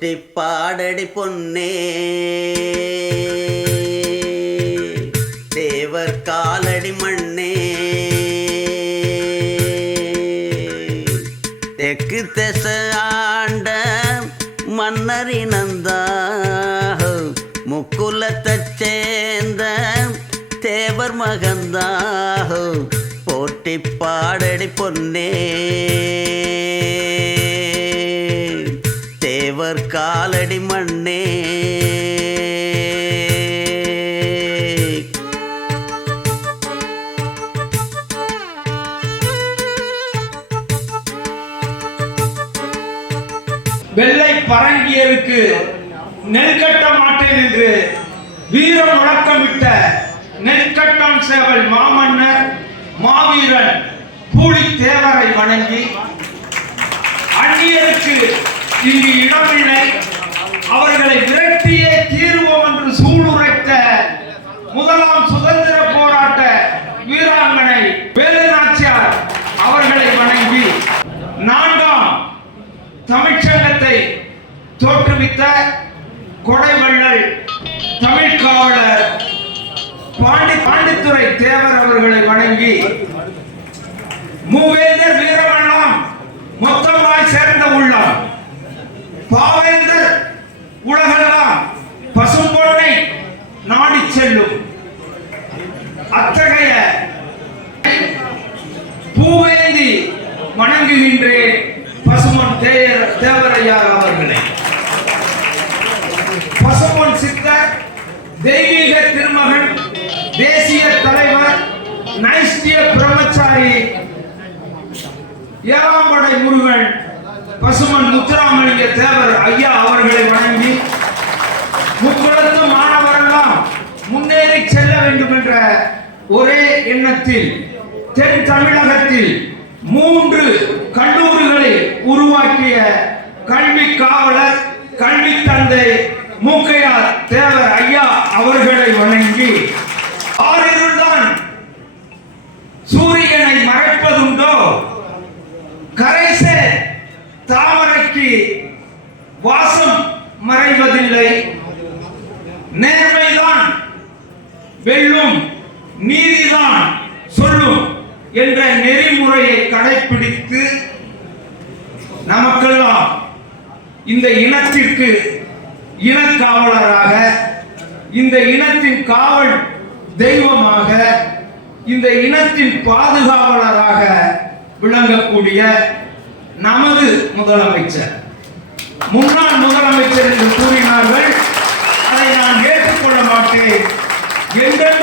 போற்றி பாடடி பொன்னே. தேவர் காலடி மண்ணே. தெற்கு தெச ஆண்ட மன்னரினந்தா முக்குலத்தைச் சேர்ந்த தேவர் மகந்தாஹோ. போட்டி பாடடி பொன்னே. தேவர் காலடி மண்ணே. வெள்ளை பரங்கியருக்கு நெல் கட்ட மாட்டேன் என்று வீரம் முழக்கமிட்ட நெற்கட்டான் சேவல் மாமன்னர் மாவீரன் பூலித்தேவரை வணங்கி அந்நியருக்கு இங்கு இடமில்லை அவர்களை விரட்டியே தீர்வோம் என்று சூளுரைத்த முதலாம் சுதந்திர போராட்ட வீராங்கனை வேலுநாச்சியார் அவர்களை வணங்கி நான்காம் தமிழ்ச்சங்கத்தை தோற்றுவித்த கொடைவள்ளல் தமிழ் காவலர் பாண்டி பாண்டித்துறை தேவர் அவர்களை வணங்கி மூவே செல்லும். அத்தகைய பூவேந்தி வணங்குகின்றேன் பசுமன் தேயர் தேவரையார் அவர்களை. பசுமன் சித்தர் தெய்வீக திருமகன் தேசிய தலைவர் நைஷ்டிய பிரம்மச்சாரி ஏழாம்படை முருகன் பசுமன் முத்துராமலிங்க தேவர் ஐயா ஒரே எண்ணத்தில் தென் தமிழகத்தில் மூன்று கல்லூரிகளை உருவாக்கிய கல்வி காவலர் கல்வி தந்தை மூக்கையார் தேவர் ஐயா அவர்களை வணங்கி ஆறிருள்தான் சூரியனை மறைப்பதுண்டோ? கரைசே தாமரைக்கு வாசம் மறைவதில்லை. நேர்மைதான் வெல்லும். நீதிதான் சொல்லும் என்ற நெறிமுறையை கடைபிடித்து நமக்கெல்லாம் இந்த இனத்திற்கு இனக்காவலராக இந்த இனத்தின் காவல் தெய்வமாக இந்த இனத்தின் பாதுகாவலராக விளங்கக்கூடிய நமது முதலமைச்சர். முன்னாள் முதலமைச்சர் என்று கூறினார்கள். அதை நான் ஏற்றுக்கொள்ள மாட்டேன். என்றென்றும்